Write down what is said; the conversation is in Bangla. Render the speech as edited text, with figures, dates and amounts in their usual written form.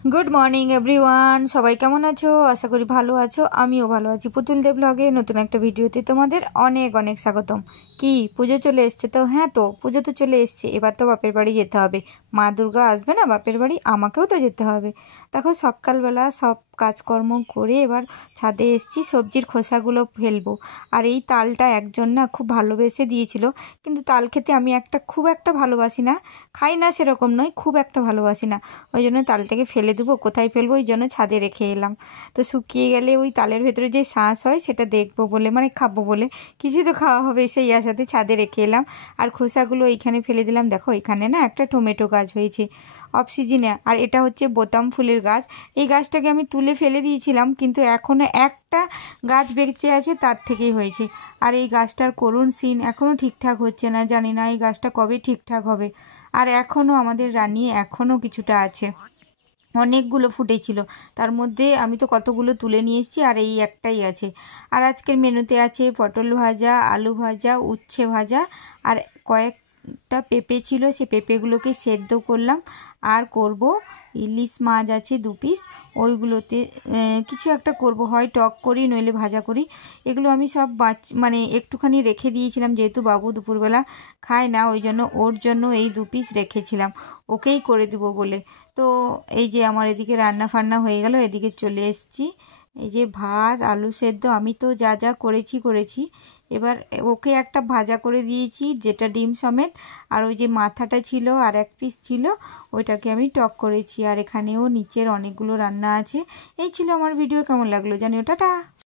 गुड मर्निंग एवरीवन सबाई केमन आछो आशा करी भालो आछो आमिओ भालो आछि पुतुल देव ब्लगे नतून एक भिडियोते तोमादेर अनेक अनेक स्वागतम। कि पुजो चले एसेछे तो हाँ तो पुजो तो चले एसेछे एबार तो बापेर बाड़ी जेते होबे मा दुर्गा आसबे ना बापेर बाड़ी आमाकेও तो जेते होबे। देखो सकाल बेला सब काजकर्म करे एबार छादे एसेछि सब्जिर खोसागुलो फेलबो और ये तालटा एकजन ना खूब भालोबेसे दिएछिलो किन्तु ताल खेते आमी एकटा खूब एकटा भालोबासि ना खाई ना सेरकम नय खूब एकटा भालोबासि ना ओई जोन्नो तालटाके फेले देबो कोथाय फेलबो ओई जोन्नो छादे रेखे एलाम। तो शुकिये गेले ओई तालेर भेतरे जे शाँस हय सेटा देखबो बोले माने खाबो बोले किछु तो खाওয়া হবে সেই আশাতে ছাদে রেখে এলাম আর খোসাগুলো এইখানে ফেলে দিলাম। দেখো এখানে না একটা টমেটো গাছ হয়েছে অফ সিজনে আর এটা হচ্ছে বোতাম ফুলের গাছ। এই গাছটাকে আমি তুলে ফেলে দিয়েছিলাম কিন্তু এখনো একটা গাছ বেঁচে আছে তার থেকেই হয়েছে। আর এই গাছটার করুণ সিন এখনো ঠিকঠাক হচ্ছে না, জানি না এই গাছটা কবে ঠিকঠাক হবে। আর এখনো আমাদের রানী এখনো কিছুটা আছে, অনেকগুলো ফুটেছিল তার মধ্যে আমি তো কতগুলো তুলে নিয়ে এসেছি আর এই একটাই আছে। আর আজকের মেনুতে আছে পটল ভাজা, আলু ভাজা, উচ্ছে ভাজা আর কয়েকটা পেঁপে ছিল, সেই পেঁপেগুলোকে সেদ্ধ করলাম। আর করব ইলিশ মাছ আছে 2 পিস, ওইগুলোতে কিছু একটা করব, হয় টক করি নইলে ভাজা করি। এগুলো আমি সব মানে একটুখানি রেখে দিয়েছিলাম যেহেতু বাবু দুপুরবেলা খায় না, ওই জন্য ওর জন্য এই 2 পিস রেখেছিলাম ওকেই করে দেবো বলে। তো এই যে আমার এদিকে রান্না ফান্না হয়ে গেল, এদিকে চলে এসেছি। এই যে ভাত আলু সেদ্ধ আমি তো যা যা করেছি এবার ওকে একটা ভাজা করে দিয়েছি যেটা ডিম সমেত, আর ওই যে মাথাটা ছিল আর 1 পিস ছিল ওইটাকে আমি টক করেছি। আর এখানেও নিচের অনেকগুলো রান্না আছে। এই ছিল আমার ভিডিও, কেমন লাগলো জানিও, টাটা।